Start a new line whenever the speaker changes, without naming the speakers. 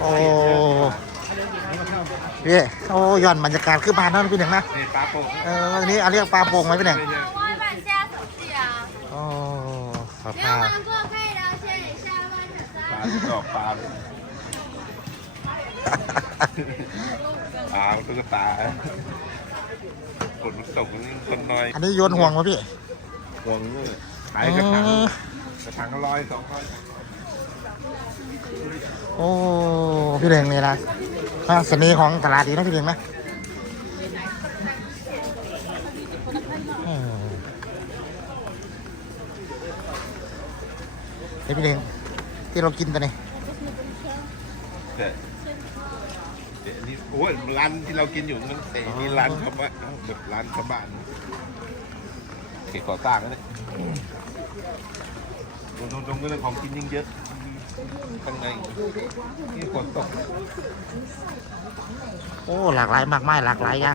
โอ้พี่โอ้ย้อนบรรยากาศขึ้นมานั่นพี่หนึ่งนะ
นี่ปลาโป่ง
เอออันนี้เอาเรียกปลาโป่งไหมพี่หนึ่ง
我帮你加手机啊，
โอ้ขอบ
没
คุ
有
ณ
玩过可以聊天一下，问小
ปลา
三。
ดอกปลาเลยปลาตุ๊กตาฝนมันตกนี่คนน้อย
อันนี้โยนห่วงมาพี่
ห่วงนี่ขายกระถางกระถางละร้อยสองร้อย
โอ้ พี่หนึ่งนี่นะอะเสน่ห์ของตลาดดีนะพี่หนึ่งนะอืมเฮ้ยพี่หนึ่งที่เรากินไปนี่
แต่เดี๋ยวนี้โอ้ยร้านที่เรากินอยู่มันแต่นี่ร้านชาวบ้านแบบร้านชาวบ้านเขตก่อสร้างนั่นแหละ ตรงตรงๆก็เรื่องของกินยิ่งเยอะข้างในนี่ฝนตก
โอ้ หลากหลายมากมายหลากหลายอย่าง